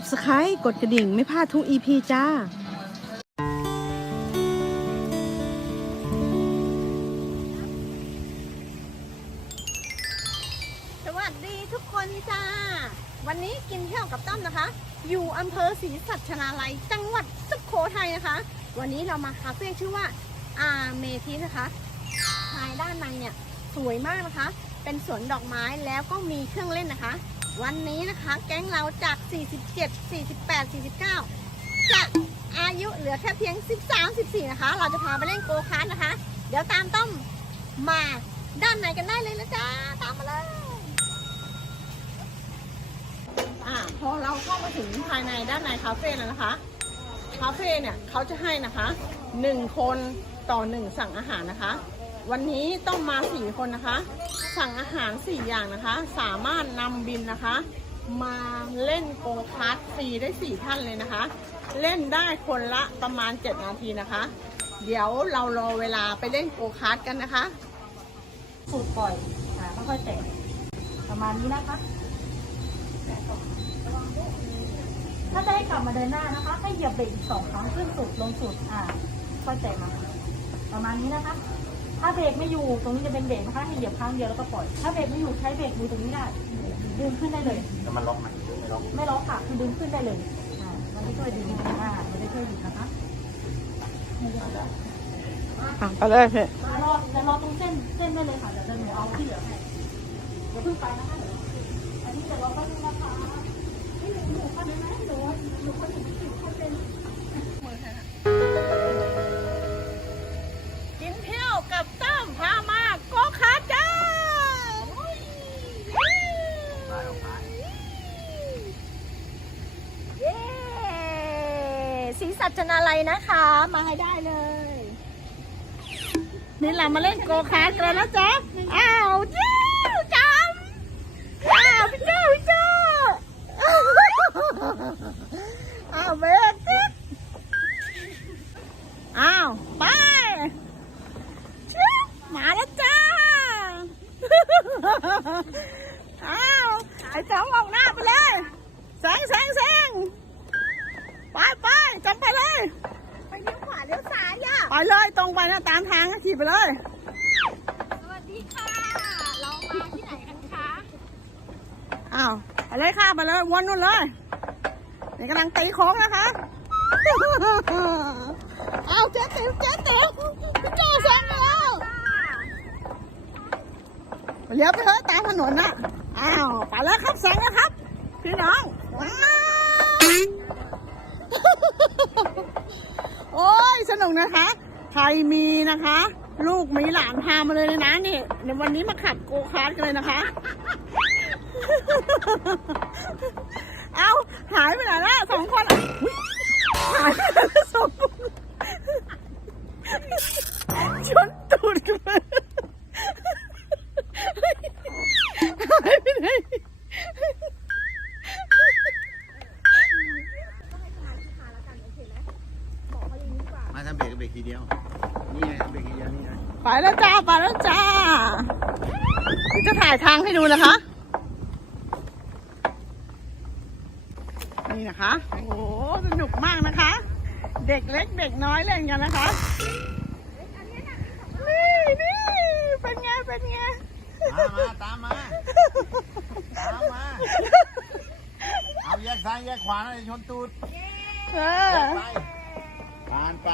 Subscribe กดกระดิ่งไม่พลาดทุก EP จ้าสวัสดีทุกคนจ้า วันนี้กินเที่ยวกับต้อมนะคะ อยู่อำเภอศรีสัชนาลัย จังหวัดสุโขทัยนะคะ วันนี้เรามาคาเฟ่ชื่อว่าอาเมทิสนะคะภายด้านในเนี่ยสวยมากนะคะ เป็นสวนดอกไม้แล้วก็มีเครื่องเล่นนะคะ วันนี้นะคะแก๊งเราจาก 47 48 49จะอายุเหลือแค่เพียง 13 14 นะคะ เราจะพาไปเล่นโกคาร์นะคะ เดี๋ยวตามต้อมมาด้านในกันได้เลยนะจ๊ะ ตามมาเลยอ่าพอเราเข้ามาถึงภายในด้านในคาเฟ่แล้วนะคะ คาเฟ่เนี่ยเขาจะให้นะคะหนึ่งคนต่อหนึ่งสั่งอาหารนะคะ วันนี้ต้องมาสี่คนนะคะ สั่งอาหารสี่อย่างนะคะ สามารถนำบินนะคะ มาเล่นโกคาร์ทฟรีได้สี่ท่านเลยนะคะ เล่นได้คนละประมาณ7นาทีนะคะ เดี๋ยวเรารอเวลาไปเล่นโกคาร์ทกันนะคะสูดปล่อยอ่าค่อยๆแตะประมาณนี้นะคะถ้าจะให้กลับมาเดินหน้านะคะให้เหยียบเบรกอีกสองครั้งขึ้นสุดลงสุดอ่าค่อยแตะมาประมาณนี้นะคะ ถ้าเบรกไม่อยู่ตรงนี้จะเป็นเบรกนะคะให้เหยียบครั้งเดียวแล้วก็ปล่อย ถ้าเบรกไม่อยู่ใช้เบรกมือตรงนี้ได้ ดึงขึ้นได้เลย แล้วมันล็อกไหมหรือไม่ล็อกไม่ล็อกค่ะคือดึงขึ้นได้เลยอ่ามันจะช่วยดึงอ่ามันจะช่วยดึงนะคะอะไปเลยพี่จะรอจะรอตรงเส้นเส้นได้เลยค่ะเดี๋ยวเดินหนูเอาที่เหลือให้เดี๋ยวเพิ่งไปนะคะเดี๋ยวอันนี้จะรอแป๊บนึงนะคะให้หนูหนูเข้าได้ไหมหนูหนูคนหนูสิบคนเป็นกิน ศรีสัชนาลัยนะคะ มาให้ได้เลย นี่เรามาเล่นโกคาร์ทกันแล้วจ๊ะอ้าวจิ้วจำอ้าวพี่เจ้าพี่เจ้าอ้าวเบรกติ๊กอ้าวไปมาแล้วจ้าอ้าวไอ้จองออกหน้าไปเลยแซงแซงแซงไปไปจำไปเลย ไปเลี้ยวขวาเลี้ยวซ้ายอะ ไปเลยตรงไปนะตามทางก็ขี่ไปเลย สวัสดีค่ะ เรามาที่ไหนกันคะอ้าวไปเลยค่ะไปเลยวนนู่นเลยนี่กำลังตีโค้งนะคะ อ้าวเจ๊ติ๋วเจ๊ติ๋วพี่โจแซงแล้วเลี้ยวไปเถอะตามถนนน่ะอ้าวไปแล้วครับแซงแล้วครับ พี่น้องว้าว โอ้ยสนุกนะคะ ใครมีนะคะ ลูกมีหลานพามาเลยนะนี่ในวันนี้มาขับโกคาร์ดกันเลยนะคะ เอาหายไปไหนละสองคนหายไปไหนละสองคนชนตูดกันเลยายทางให้ดูนะคะ นี่นะคะ โอ้โหสนุกมากนะคะ เด็กเล็กเด็กน้อยเล่นกันนะคะ นี่นี่เป็นไง เป็นไง มามาตามมา ตามมา เอาแยกซ้ายแยกขวานะอย่าชนตูดเอแยอกไปผ่านไป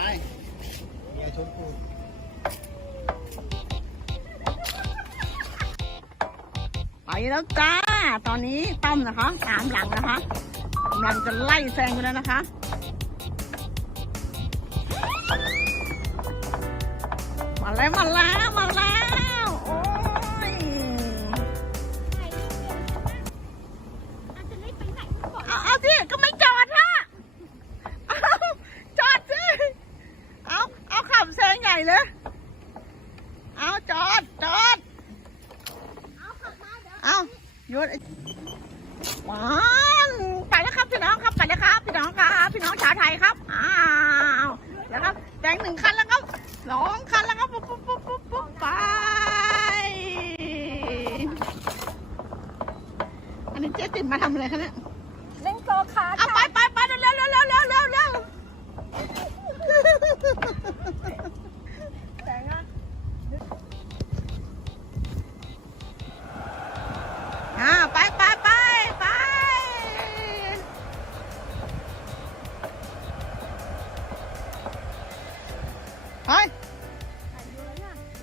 อย่าชนตูด ไปแล้วจ้า ตอนนี้ต้อมนะคะตามหลังนะคะกำลังจะไล่แซงกันแล้วนะคะมาแล้วมาแล้วมาแล้ว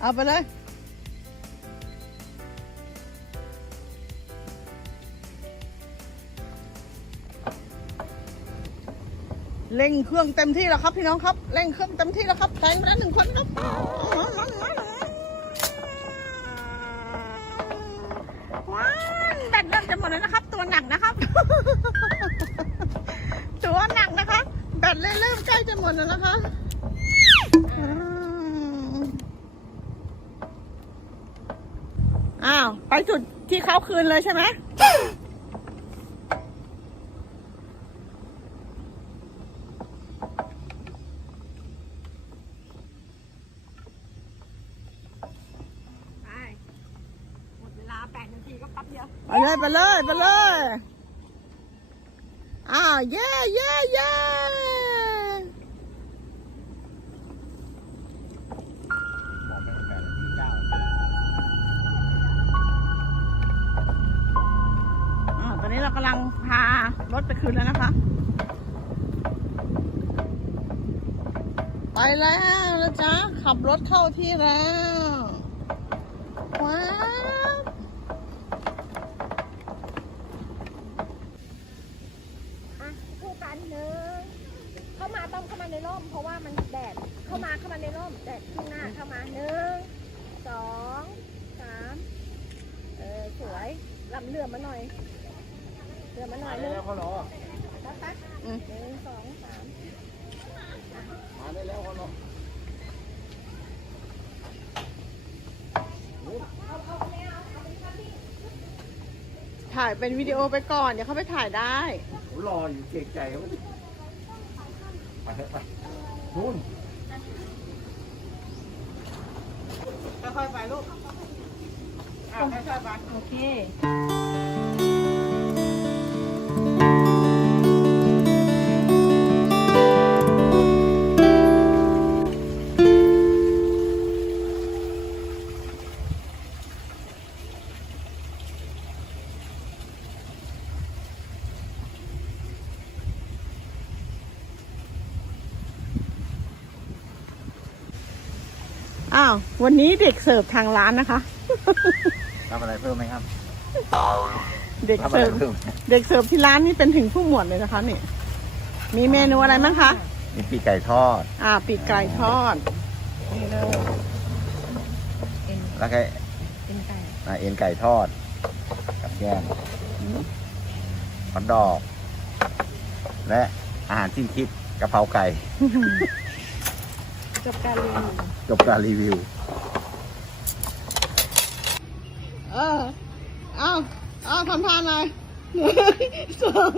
เอาไปเลยเร่งเครื่องเต็มที่แล้วครับพี่น้องครับเร่งเครื่องเต็มที่แล้วครับแทงไปแล้วหนึ่งคนครับว้าวแบตเริ่มจะหมดแล้วนะครับ ตัวหนักนะครับ ตัวหนักนะคะแบตเริ่มใกล้จะหมดแล้วนะคะอืม อ้าว ไปจุดที่เขาคืนเลยใช่ไหมไปหมดเวลาแปดนาทีก็แปั๊บเดียวไปเลยไปเลยไปเลย อ้าว เย้เย้เย้ เรากำลังพารถไปคืนแล้วนะคะ ไปแล้วนะจ๊ะ ขับรถเข้าที่แล้วว้าวคู่กันหนึ่งเข้ามาต้องเข้ามาในร่ม เพราะว่ามันแดด เข้ามาเข้ามาในร่ม แดดขึ้นหน้าเข้ามาหนึ่งสองสามเออสวยลำเรือมาหน่อย เรือมาหน่อยหนึงแล้วเขารอแป๊บแป๊บอืมหนึ่งสองสามมาได้แล้วเขารอถ่ายเป็นวิดีโอไปก่อน เดี๋ยวเขาไปถ่ายได้ผมรออยู่เกรงใจเขาไปเถอะไปนู่นค่อยๆไปลูกอ่าค่อยๆไปโอเค อ้าว วันนี้เด็กเสิร์ฟทางร้านนะคะ ทำอะไรเพิ่มไหมครับเด็กทำอะไรเสิร์ฟเพิ่มเด็กเสิร์ฟที่ร้านนี่เป็นถึงผู้หมวดเลยนะคะเนี่ยมีเมนูอะไรบ้างคะ มีปีกไก่ทอด อ่าปีกไก่ทอด นี่เลยแล้วก็อ่าเอ็นไก่ทอด กับแก้มฮอทดอก และอาหารที่คิดกะเพราไก่ จบการเรียนจบการรีวิว เออเอาเอาทำทานหน่อยหนึ่งสอง